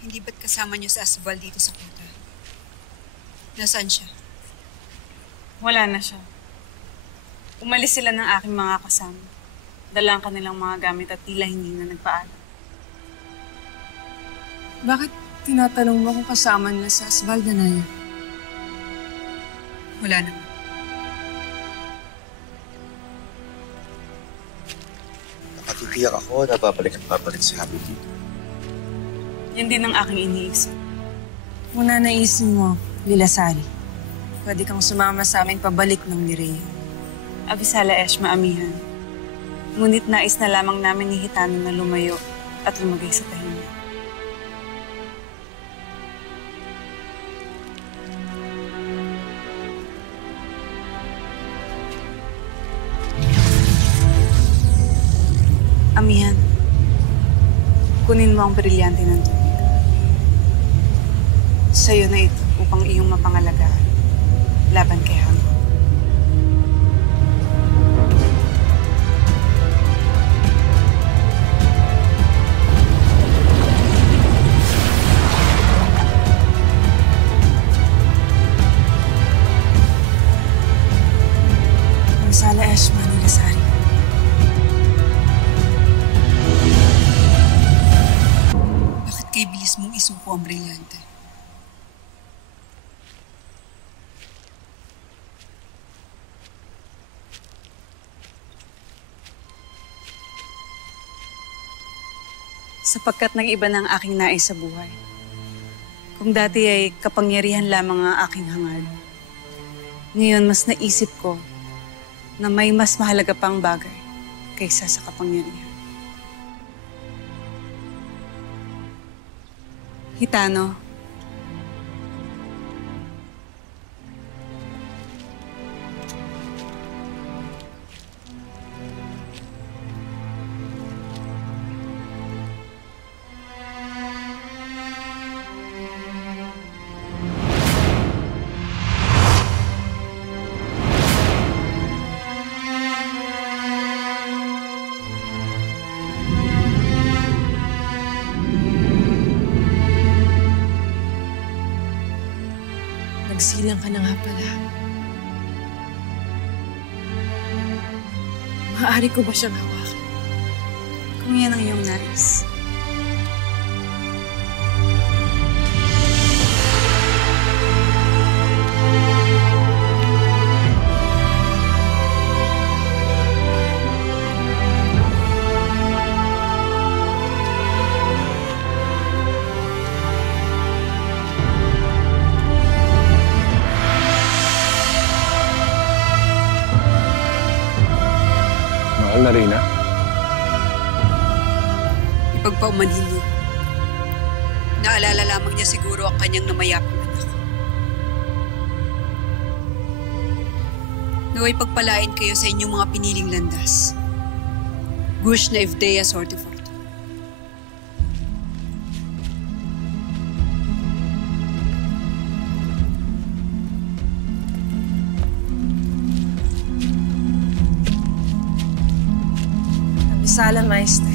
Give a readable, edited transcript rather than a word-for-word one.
Hindi ba't kasama niyo sa Asval dito sa kota? Nasaan siya? Wala na siya. Umalis sila ng aking mga kasama. Dala ang kanilang mga gamit at tila hindi na nagpaalam. Bakit tinatanong mo kung kasama nila sa Asval, Danaya? Wala naman. Nakatitiyak ako na babalik at babalik si Happy dito. Yan din ang aking iniisip. Muna naisin mo, Lilasari. Pwede kang sumama sa amin pabalik ng Mireya. Abisala Eshma, amihan. Ngunit nais na lamang namin ni Hitano na lumayo at lumagay sa tahimik. Amihan, kunin mo ang brilyante ng tubig. Sa'yo na ito upang iyong mapangalagaan laban kay Hanko. Abisala Eshma, Lilasari. Bakit kay bilis mong isuko ang brilyante? Sapagkat nag-iba ng aking nais sa buhay. Kung dati ay kapangyarihan lamang ang aking hangad, ngayon mas naisip ko na may mas mahalaga pang bagay kaysa sa kapangyarihan. Hitano, Nagsilang ka na nga pala. Maaari ko ba siyang hawakan? kung yan ang iyong nais. Mahal na Reyna. Ipagpaumanhin niyo. Naalala lamang niya siguro ang kanyang namayapang anak. Naway pagpalain kayo sa inyong mga piniling landas. Gush na Evdea Sortiforto. Abisala, Maestra.